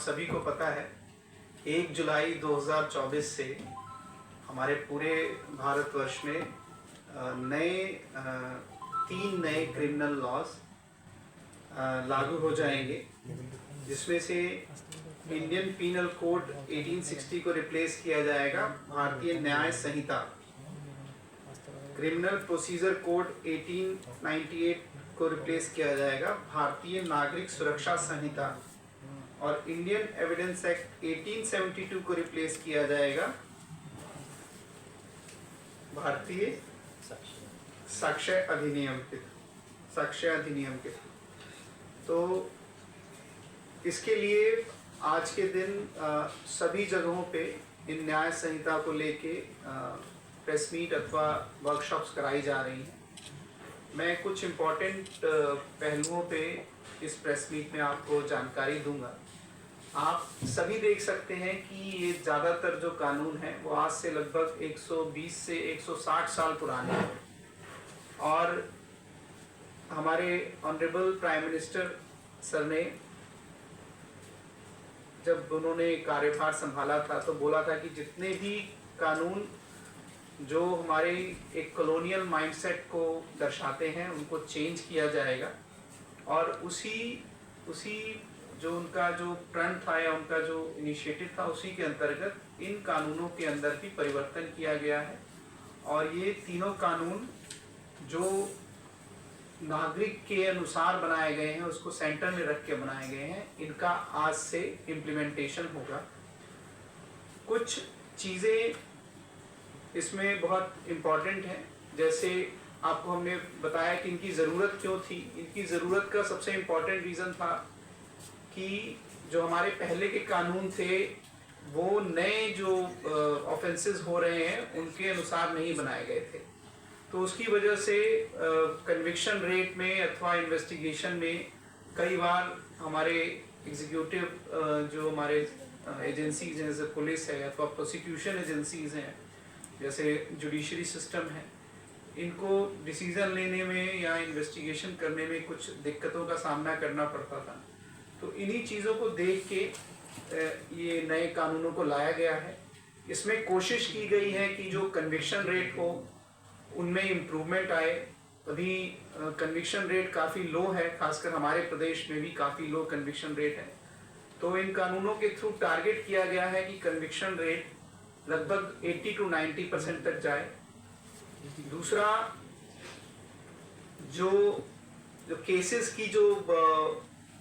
सभी को पता है 1 जुलाई 2024 से हमारे पूरे भारतवर्ष में नए 3 नए क्रिमिनल लॉज लागू हो जाएंगे, जिसमें से इंडियन पीनल कोड 1860 को रिप्लेस किया जाएगा भारतीय न्याय संहिता, क्रिमिनल प्रोसीजर कोड 1898 को रिप्लेस किया जाएगा भारतीय नागरिक सुरक्षा संहिता, और इंडियन एविडेंस एक्ट 1872 को रिप्लेस किया जाएगा भारतीय साक्ष्य अधिनियम के। तो इसके लिए आज के दिन सभी जगहों पे इन न्याय संहिता को लेके प्रेस मीट अथवा वर्कशॉप्स कराई जा रही हैं। मैं कुछ इम्पोर्टेंट पहलुओं पे इस प्रेस मीट में आपको जानकारी दूंगा। आप सभी देख सकते हैं कि ये ज़्यादातर जो कानून हैं वो आज से लगभग 120 से 160 साल पुराने हैं, और हमारे ऑनरेबल प्राइम मिनिस्टर सर ने जब उन्होंने कार्यभार संभाला था तो बोला था कि जितने भी कानून जो हमारे एक कॉलोनियल माइंडसेट को दर्शाते हैं उनको चेंज किया जाएगा, और उसी जो उनका जो प्रण था या उनका जो इनिशिएटिव था उसी के अंतर्गत इन कानूनों के अंदर भी परिवर्तन किया गया है। और ये तीनों कानून जो नागरिक के अनुसार बनाए गए हैं, उसको सेंटर में रख के बनाए गए हैं, इनका आज से इम्प्लीमेंटेशन होगा। कुछ चीज़ें इसमें बहुत इम्पॉर्टेंट हैं, जैसे आपको हमने बताया कि इनकी ज़रूरत क्यों थी। इनकी ज़रूरत का सबसे इम्पॉर्टेंट रीज़न था कि जो हमारे पहले के कानून थे वो नए जो ऑफेंसेस हो रहे हैं उनके अनुसार नहीं बनाए गए थे, तो उसकी वजह से कन्विक्शन रेट में अथवा इन्वेस्टिगेशन में कई बार हमारे एग्जीक्यूटिव जो हमारे एजेंसीज हैं, जैसे पुलिस है अथवा प्रोसिक्यूशन एजेंसीज हैं, जैसे जुडिशरी सिस्टम है, इनको डिसीजन लेने में या इन्वेस्टिगेशन करने में कुछ दिक्कतों का सामना करना पड़ता था। तो इन्हीं चीज़ों को देख के ये नए कानूनों को लाया गया है। इसमें कोशिश की गई है कि जो कन्विक्शन रेट हो उनमें इम्प्रूवमेंट आए। अभी कन्विक्शन रेट काफ़ी लो है, खासकर हमारे प्रदेश में भी काफ़ी लो कन्विक्शन रेट है। तो इन कानूनों के थ्रू टारगेट किया गया है कि कन्विक्शन रेट लगभग 80 to 90% तक जाए। दूसरा, जो केसेस की जो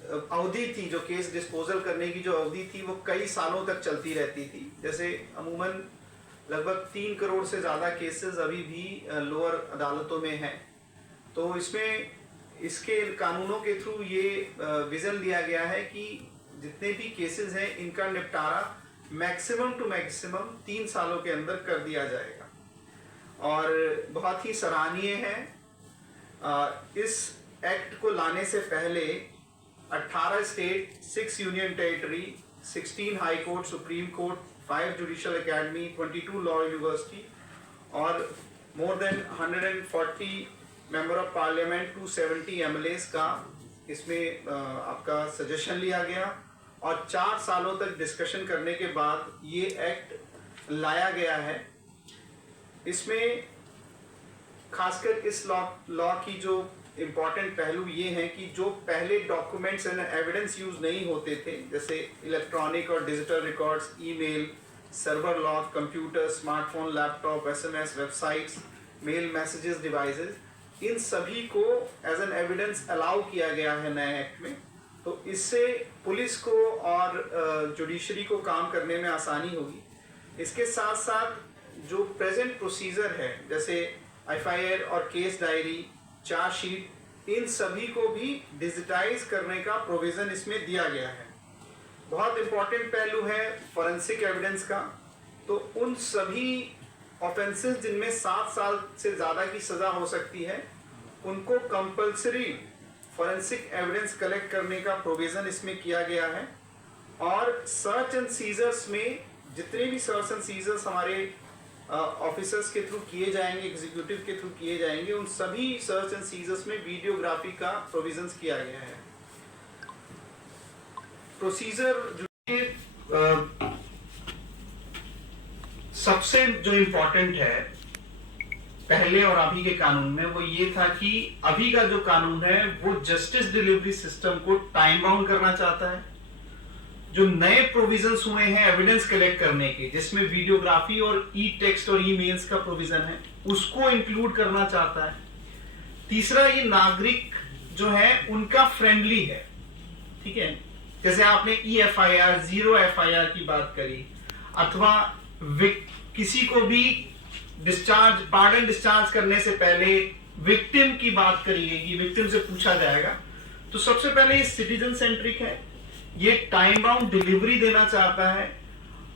अवधि थी, जो केस डिस्पोजल करने की जो अवधि थी वो कई सालों तक चलती रहती थी। जैसे अमूमन लगभग 3 करोड़ से ज़्यादा केसेस अभी भी लोअर अदालतों में हैं। तो इसमें इसके कानूनों के थ्रू ये विज़न लिया गया है कि जितने भी केसेस हैं इनका निपटारा मैक्सिमम टू मैक्सिमम 3 सालों के अंदर कर दिया जाएगा, और बहुत ही सराहनीय है। इस एक्ट को लाने से पहले 18 state, 6 union territory, 16 high court, supreme court, 5 judicial academy, 22 law university और more than 140 member of parliament, 270 MLAs का इसमें आपका सजेशन लिया गया, और 4 सालों तक डिस्कशन करने के बाद ये एक्ट लाया गया है। इसमें खासकर इस लॉ की जो इम्पॉर्टेंट पहलू ये हैं कि जो पहले डॉक्यूमेंट्स एंड एविडेंस यूज नहीं होते थे, जैसे इलेक्ट्रॉनिक और digital records, email, server log, computer, smartphone, laptop, SMS, websites, mail messages, devices, इन सभी को एज एन एविडेंस अलाउ किया गया है नए एक्ट में। तो इससे पुलिस को और जुडिशरी को काम करने में आसानी होगी। इसके साथ साथ जो प्रेजेंट प्रोसीजर है, जैसे FIR और केस डायरी, चार्जशीट, इन सभी को भी डिजिटाइज करने का प्रोविज़न इसमें दिया गया है। बहुत इम्पॉर्टेंट पहलू है फॉरेंसिक एविडेंस का। तो उन सभी ऑफेंसेस जिनमें 7 साल से ज़्यादा की सज़ा हो सकती है, उनको कंपल्सरी फॉरेंसिक एविडेंस कलेक्ट करने का प्रोविज़न इसमें किया गया है। और सर्च एंड सीजर्स में जितने भी सर्च एंड सीजर्स हमारे ऑफिसर्स के थ्रू किए जाएंगे, एग्जीक्यूटिव के थ्रू किए जाएंगे, उन सभी सर्च एंड सीजर्स में वीडियोग्राफी का प्रोविजंस किया गया है। प्रोसीजर सबसे जो इम्पोर्टेंट है पहले और अभी के कानून में वो ये था कि अभी का जो कानून है वो जस्टिस डिलीवरी सिस्टम को टाइम बाउंड करना चाहता है। जो नए प्रोविजंस हुए हैं एविडेंस कलेक्ट करने के, जिसमें वीडियोग्राफी और ई टेक्स्ट और ईमेल्स का प्रोविजन है, उसको इंक्लूड करना चाहता है। तीसरा, ये नागरिक जो है उनका फ्रेंडली है, ठीक है। जैसे आपने EFIR, 0 FIR की बात करी, अथवा किसी को भी पार्डन डिस्चार्ज करने से पहले विक्टिम की बात करिएगी, विक्टिम से पूछा जाएगा। तो सबसे पहले ये सिटीजन सेंट्रिक है, ये टाइम बाउंड डिलीवरी देना चाहता है।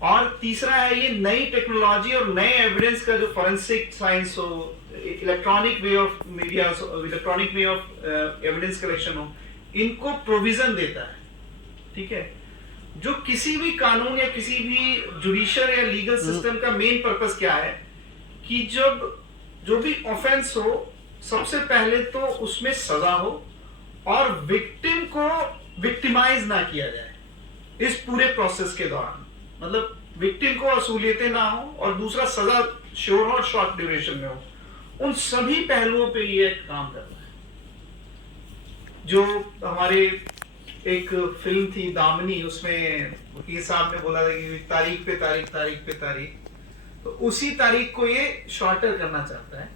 और तीसरा है ये नई टेक्नोलॉजी और नए एविडेंस का जो फॉरेंसिक साइंस हो, electronic way of media, electronic way of evidence collection हो, इनको प्रोविजन देता है, ठीक है। जो किसी भी कानून या किसी भी जुडिशियल या लीगल सिस्टम का मेन पर्पस क्या है कि जब जो भी ऑफेंस हो, सबसे पहले तो उसमें सजा हो और विक्टिम को विक्टिमाइज ना किया जाए इस पूरे प्रोसेस के दौरान। मतलब विक्टिम को असुलियतें ना हो और दूसरा सजा श्योर और शॉर्ट ड्यूरेशन में हो। उन सभी पहलुओं पे ये काम कर रहा है। जो हमारे एक फिल्म थी दामिनी, उसमें वकील साहब ने बोला था कि तारीख पे तारीख, तारीख पे तारीख, तो उसी तारीख को ये शॉर्टर करना चाहता है।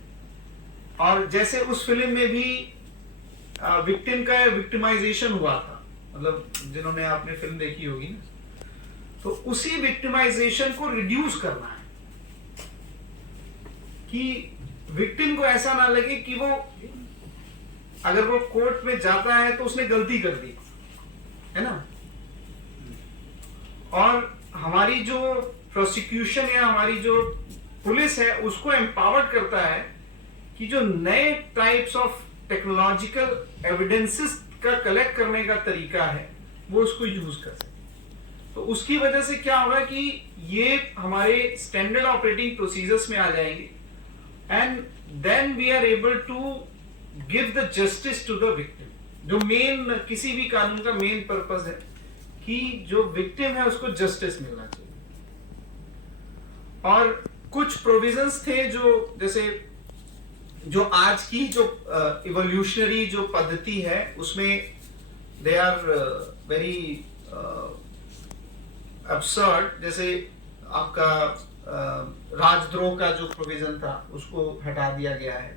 और जैसे उस फिल्म में भी विक्टिम का विक्टिमाइजेशन हुआ था, मतलब जिन्होंने आपने फिल्म देखी होगी ना, तो उसी विक्टिमाइजेशन को रिड्यूस करना है कि विक्टिम को ऐसा ना लगे कि वो अगर वो कोर्ट में जाता है तो उसने गलती कर दी, है ना। और हमारी जो प्रोसिक्यूशन या हमारी जो पुलिस है उसको एम्पावर्ड करता है कि जो नए टाइप्स ऑफ टेक्नोलॉजिकल एविडेंसेस का कलेक्ट करने का तरीका है वो उसको यूज कर सके। तो उसकी वजह से क्या होगा कि ये हमारे स्टैंडर्ड ऑपरेटिंग प्रोसीजर्स में आ जाएंगे and then we are able to give the justice to the victim. जो मेन किसी भी कानून का मेन पर्पस है कि जो विक्टिम है उसको जस्टिस मिलना चाहिए। और कुछ प्रोविजंस थे जो जैसे जो आज की जो इवोल्यूशनरी जो पद्धति है उसमें दे आर वेरी अब्सर्ड। जैसे आपका राजद्रोह का जो प्रोविजन था उसको हटा दिया गया है।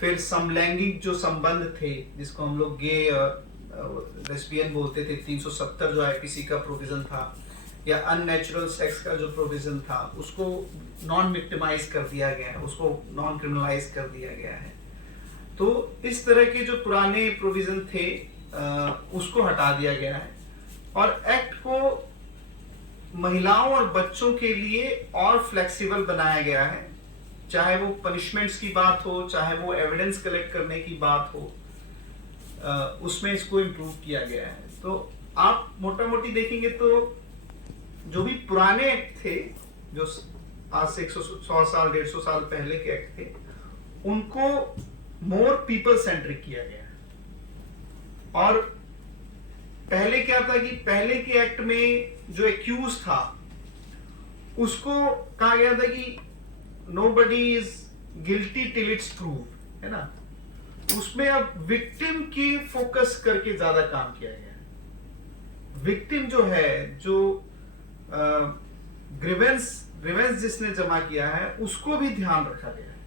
फिर समलैंगिक जो संबंध थे जिसको हम लोग गे और लेस्बियन बोलते थे, 370 जो आईपीसी का प्रोविजन था, या अननेचुरल सेक्स का जो प्रोविजन था उसको नॉन विक्टिमाइज कर दिया गया है, उसको नॉन क्रिमिनलाइज कर दिया गया है। तो इस तरह के जो पुराने प्रोविजन थे उसको हटा दिया गया है और एक्ट को महिलाओं और बच्चों के लिए और फ्लेक्सिबल बनाया गया है। चाहे वो पनिशमेंट्स की बात हो, चाहे वो एविडेंस कलेक्ट करने की बात हो, उसमें इसको इम्प्रूव किया गया है। तो आप मोटा मोटी देखेंगे तो जो भी पुराने एक्ट थे जो आज से 100 साल 150 साल पहले के एक्ट थे उनको मोर पीपल सेंट्रिक किया गया है। और पहले क्या था कि पहले के एक्ट में जो एक्यूज था उसको कहा गया था कि nobody is guilty till it's prove, है ना। उसमें अब विक्टिम की फोकस करके ज्यादा काम किया गया है। विक्टिम जो है, जो ग्रीवेंस जिसने जमा किया है उसको भी ध्यान रखा गया है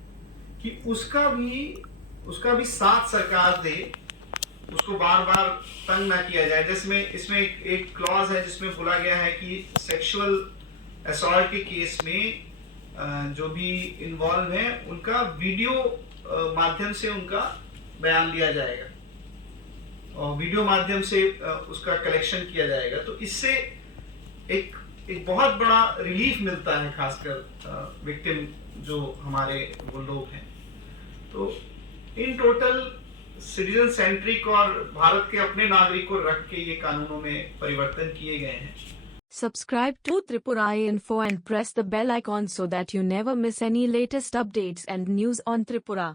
कि उसका भी साथ सरकार दे, उसको बार बार तंग ना किया जाए। जिसमें इसमें एक क्लॉज है जिसमें बोला गया है कि सेक्सुअल असॉल्ट के केस में जो भी इन्वॉल्व है उनका वीडियो माध्यम से उनका बयान लिया जाएगा और वीडियो माध्यम से उसका कलेक्शन किया जाएगा। तो इससे एक बहुत बड़ा रिलीफ मिलता है, खासकर विक्टिम जो हमारे वो लोग हैं। तो इन टोटल सिटीजन सेंट्रिक और भारत के अपने नागरिक को रख के ये कानूनों में परिवर्तन किए गए हैं। Subscribe to Tripura Info and press the bell icon so that you never miss any latest updates and news on Tripura.